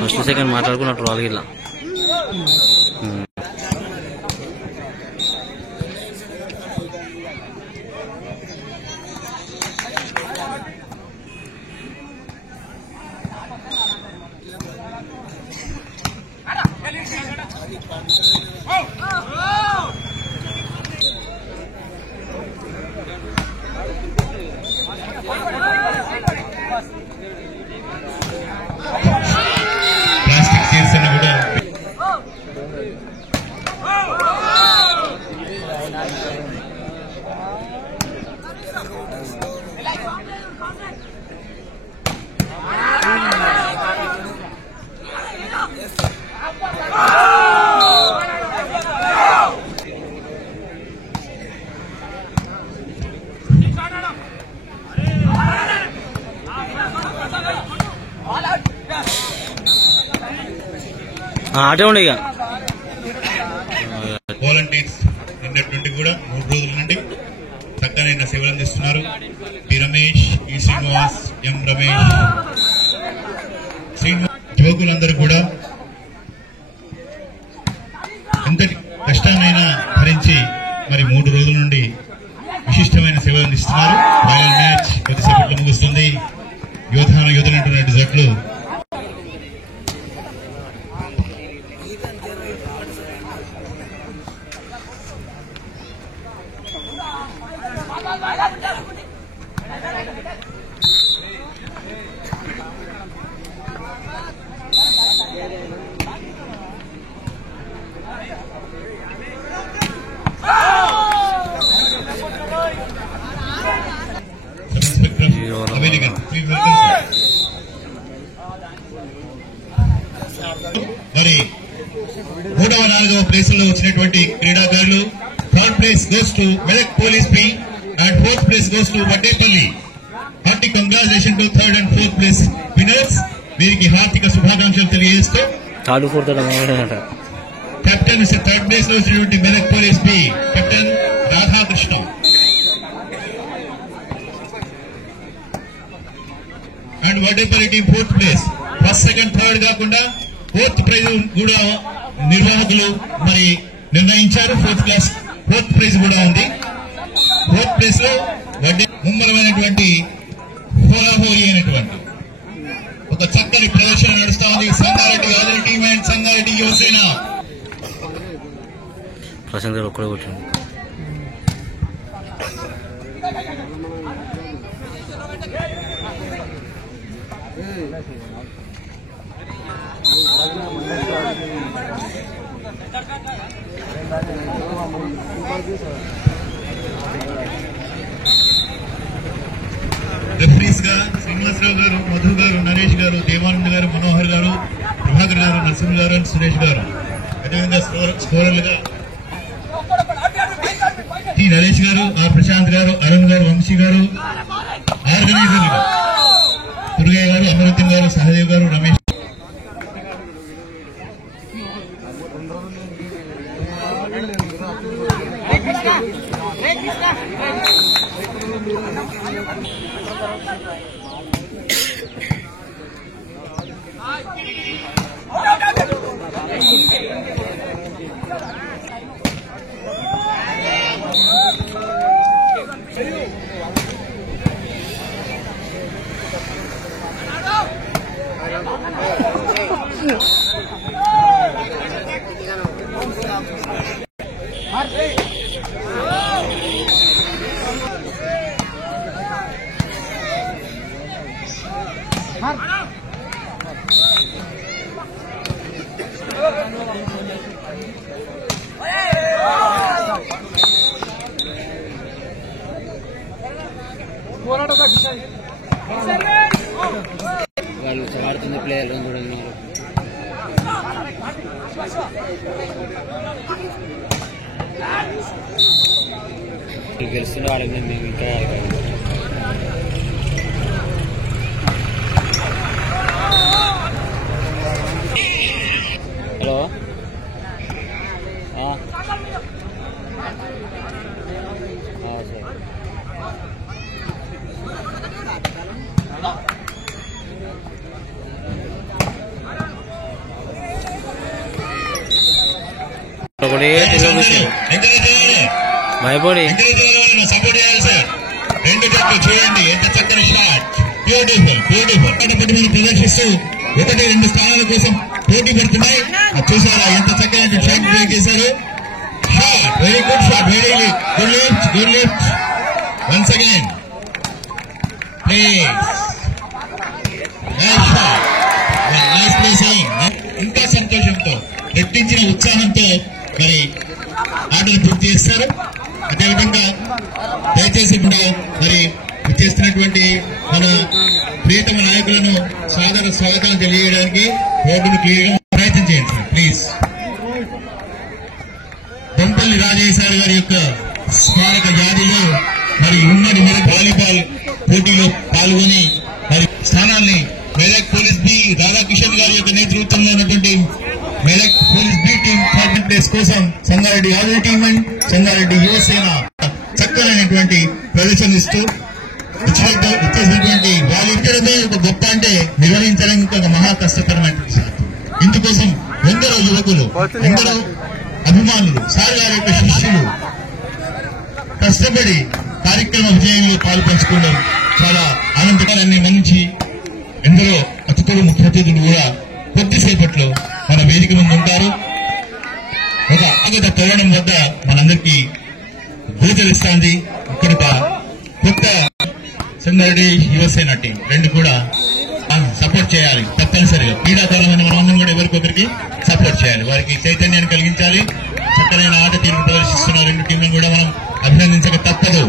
First second మాట్లాడుకున్నట్టు వాళ్ళకి ఇలా అటే ఉండే ఇక వాలంటీర్స్ నిన్నటి కూడా 3 రోజుల నుండి చక్కనైన సేవలు అందిస్తున్నారు. పి రమేష్, ఈ శ్రీనివాస్, ఎం రమేష్, యువకులందరూ కూడా ఎంతటి కష్టాన్నైనా భరించి మరి 3 రోజుల నుండి విశిష్టమైన సేవలు అందిస్తున్నారు. ఫైనల్ మ్యాచ్ కొద్దిసేపట్లో ముగుస్తుంది. యోధులంటున్న జట్లు మరి 3వ 4వ ప్లేసుల్లో వచ్చినటువంటి క్రీడాకారులు 3rd place goes to Medak Police P and 4th place goes to Vaddepalli. హార్దిక congratulation to 3rd and 4th place winners. వీరికి హార్దిక శుభాకాంక్షలు తెలియజేస్తూ కెప్టెన్ 3rd place లో వచ్చినటువంటి Medak police P captain Radhakrishna and Vaddepalli team 4th place. First second third కాకుండా 4th praise కూడా నిర్వాహకులు మరి నిర్ణయించారు. 4th ప్రైజ్ కూడా ఉంది. 4th ప్లేస్ లో ముమ్మరమైనటువంటి హోరాహోరీ అయినటువంటి ఒక చక్కని ప్రదర్శన నడుస్తా ఉంది. సంగారెడ్డి ఆదరి టీం అండ్ సంగారెడ్డి యువసేన. ప్రశాంత్ గారు ఒక్కడే కొట్టింది. రెఫరీస్ గా శ్రీనివాసరావు గారు, మధు గారు, నరేష్ గారు, దేవానంద్ గారు, మనోహర్ గారు, ప్రభాకర్ గారు, నరసింహ గారు అండ్ సురేష్ గారు. అదేవిధంగా స్కోరర్లుగా టి నరేష్ గారు, ఆర్ ప్రశాంత్ గారు, అరుణ్ గారు, వంశీ గారు. ఆర్గనైజర్లుగా దుర్గయ్య గారు, అమరుద్దీన్ గారు, సహదేవ్ గారు, రమేష్. వాళ్ళు ఆడుతున్న ప్లేయర్ చూడండి గెలుస్తున్న వాళ్ళని మేము ఇంకా హలో భయపడి సపోర్ట్ చేయాలి సార్. రెండు జట్లు చూడండి ఎంత చక్కని షాట్. బ్యూటిఫుల్ బ్యూటిఫుల్ ప్రదర్శిస్తూ 1-2 స్థానాల కోసం పోటీ పడుతున్నాయి. చూసారా ఎంత చక్కని షాట్ బ్రేక్ చేశారు. Shot very good shot. Very good lift good lift. Once again nice placing. ఇంకా సంతోషంతో రెట్టించిన ఉత్సాహంతో మరి ఆటలు పూర్తి చేస్తారు. అదేవిధంగా దయచేసి ఇప్పుడు మరి చేస్తున్నటువంటి మన ప్రియతమ నాయకులను సాదర స్వాగతాలు తెలియజేయడానికి రోడ్డును క్లియర్ గా ప్రయత్నం చేయండి సార్ ప్లీజ్. బొంపల్లి రాజేశ్వర గారి యొక్క స్మారక యాదిలో మరి ఉమ్మడి మెదక్ వాలీబాల్ పోటీలో పాల్గొని మరి స్థానాన్ని మెదక్ పోలీస్ బి రాధాకిషన్ గారి యొక్క నేతృత్వంలో ఉన్నటువంటి మెదక్ పోలీస్ బి టీం ఫార్మేట్ ప్లేస్ కోసం సంగారెడ్డి యాదవ్ టీం అండ్ సంగారెడ్డి యువసేన చక్కనైనటువంటి ప్రదర్శన ఇస్తూ ఇచ్చేసినటువంటి వాళ్ళు ఇచ్చడమే ఒక గొప్ప అంటే నిర్వహించడానికి ఒక మహా కష్టతరమైన. ఇందుకోసం ఎందరో యువకులు ఎందరో అభిమానులు సార్ గారి యొక్క శిష్యులు కష్టపడి కార్యక్రమ విజయంలో పాల్పంచుకున్నారు. చాలా ఆనందకరాన్ని మంచి ఎందరో అతిథులు ముఖ్య అతిథులు కూడా కొద్దిసేపట్లో మన వేదిక ముందు ఉంటారు. ఒక ఆగత తోరణం వద్ద మనందరికీ గోచరిస్తోంది. ఇక్కడ కొత్త సంగారెడ్డి యువసేన టీం రెండు కూడా సపోర్ట్ చేయాలి తప్పనిసరిగా. క్రీడాకారులమైన మనందరం కూడా ఎవరికొకరికి సపోర్ట్ చేయాలి. వారికి చైతన్యాన్ని కలిగించాలి. చక్కనైన ఆట తీరు ప్రదర్శిస్తున్న రెండు టీంలను కూడా మనం అభినందించక తప్పదు.